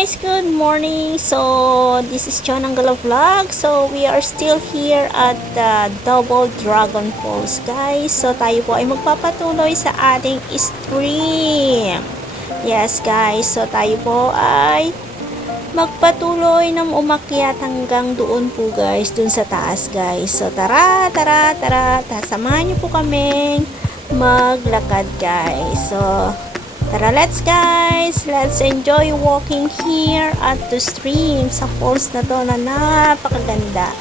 guys, good morning. So this is John Anggala Vlog. So we are still here at the Double Dragon Falls, guys. So tayo po ay magpapatuloy sa ating stream. Yes guys, so tayo po ay magpatuloy na umakyat hanggang doon po guys, doon sa taas guys. So tara, samahan niyo po kaming maglakad guys. So tara, let's enjoy walking here at the stream sa falls na to na napakaganda.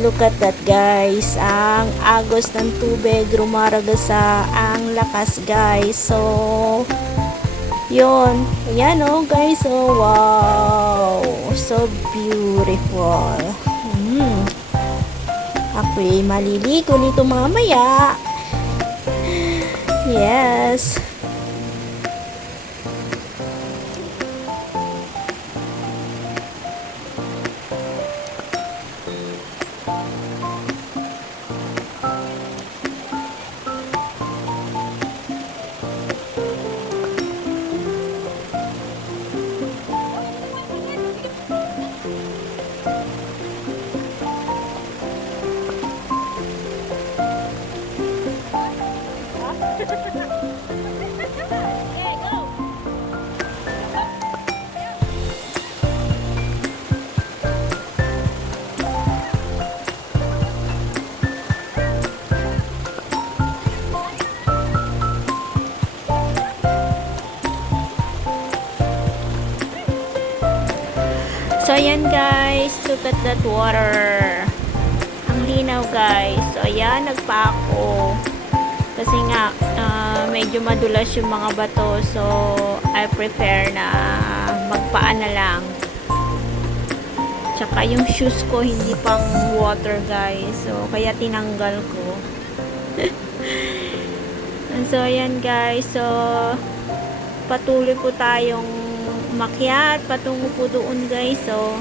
Look at that guys, ang agos ng tubig, rumaragasa ang lakas guys. So yun, ayan oh guys, oh wow, so beautiful. Ako'y maliligo nito mamaya. Yes. So ayan guys, look at that water. Ang linaw guys. So ayan, nagpa ako. Kasi nga, medyo madulas yung mga bato. So I prefer na magpaan na lang. Tsaka yung shoes ko hindi pang water guys. So kaya tinanggal ko. So ayan guys. So patuloy po tayong umakyat patungo po doon guys. So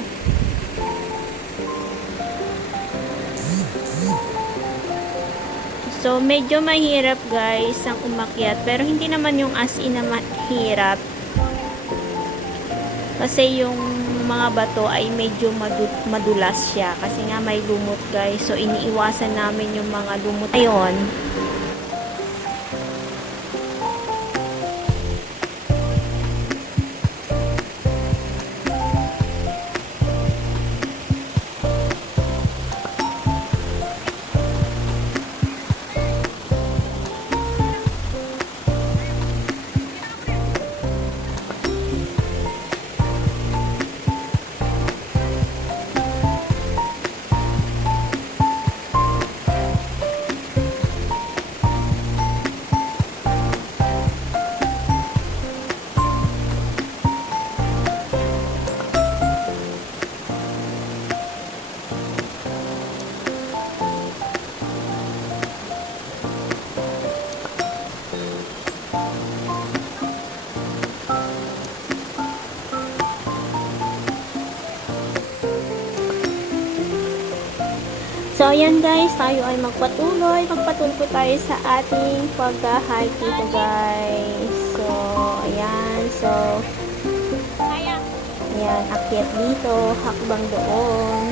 medyo mahirap guys ang umakyat, pero hindi naman yung as in na mahirap, kasi yung mga bato ay medyo madulas siya kasi nga may lumot guys. So iniiwasan namin yung mga lumot ayon. So ayan guys, tayo ay magpatuloy po tayo sa ating pag-hike dito guys. So ayan, so ayan, akyat dito, hakbang doon.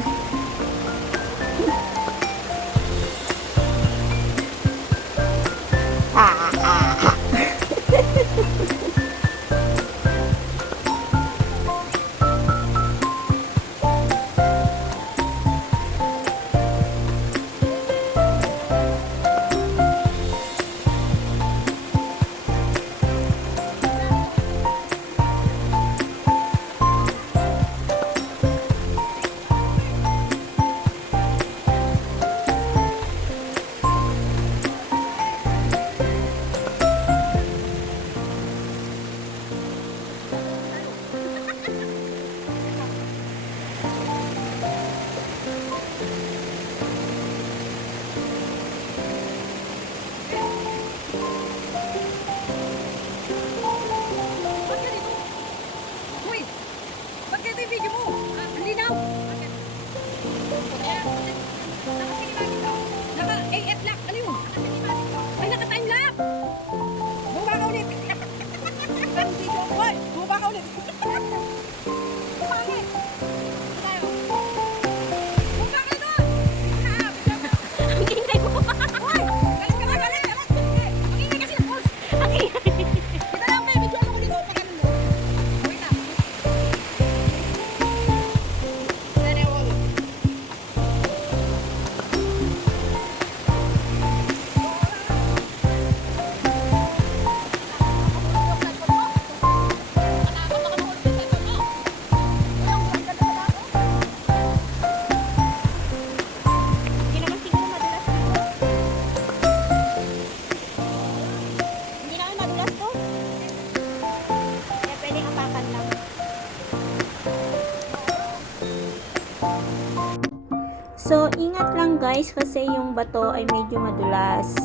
So, ingat lang guys kasi yung bato ay medyo madulas.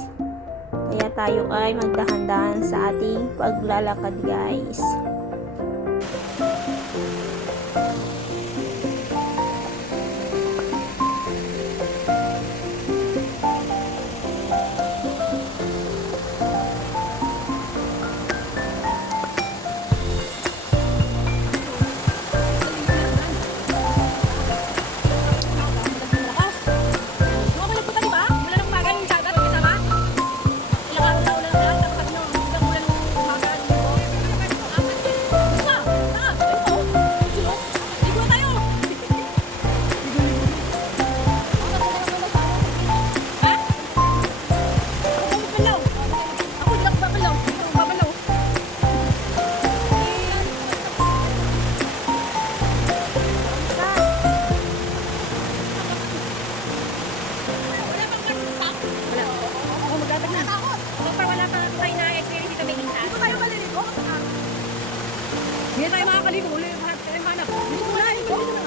Kaya tayo ay magdahan-dahan sa ating paglalakad guys. Hindi tayo makakaligo. Uli, harap tayo manap. Dito muna. Dito na.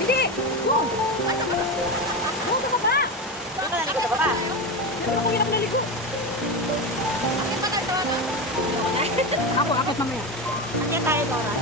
Hindi. Go. Go ka ba? Go ka ba? Hindi ko hirap naligo. Ako mamaya. Andiyan tayo, Dora.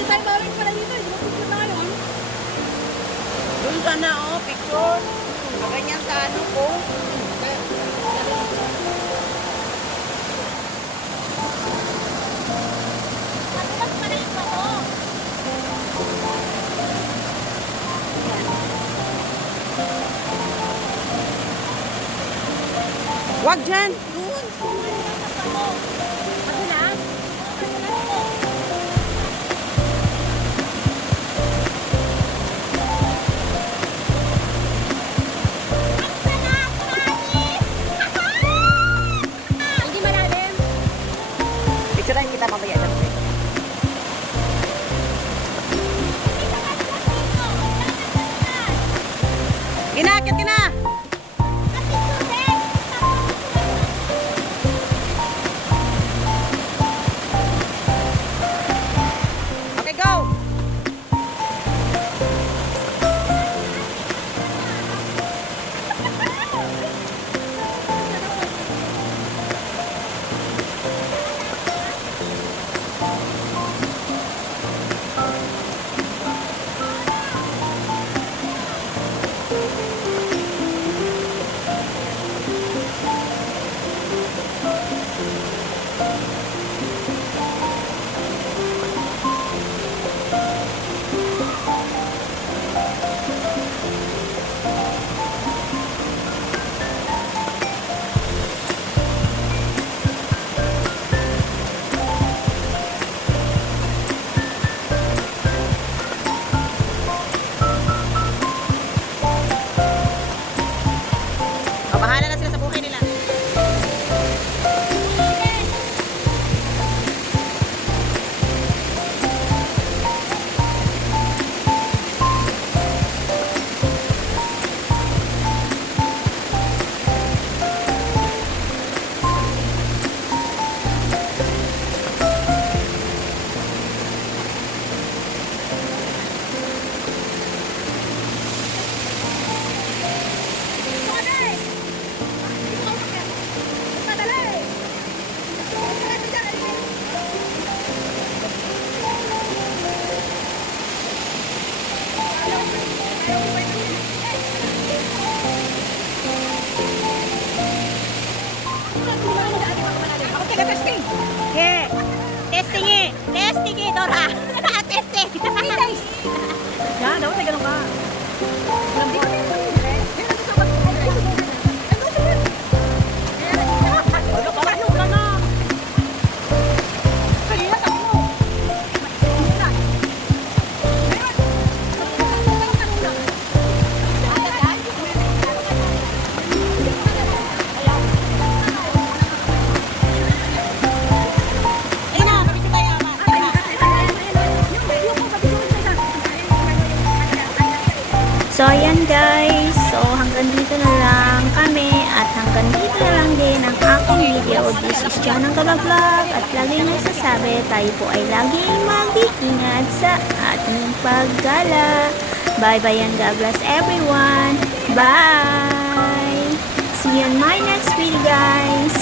Tayo bawin pala dito. Picture na ngayon. Doon sana, picture. Ganyan sa ano ko. Matulas pala yung bato. Wag dyan. Madulas? Hindi malalim. Picturean kita mamaya. Ginakit ka na. Okay. Testing eh. Testing eh, Dora. Testing. Yan, dapat may ganun ka. Alam ko. So, ayan guys. So, hanggang dito na lang kami at hanggang dito na lang din ang aking video. This is John ng Vlog at laging nagsasabi tayo po ay laging mag-iingat sa ating paggala. Bye-bye and God bless everyone. Bye! See you in my next video guys.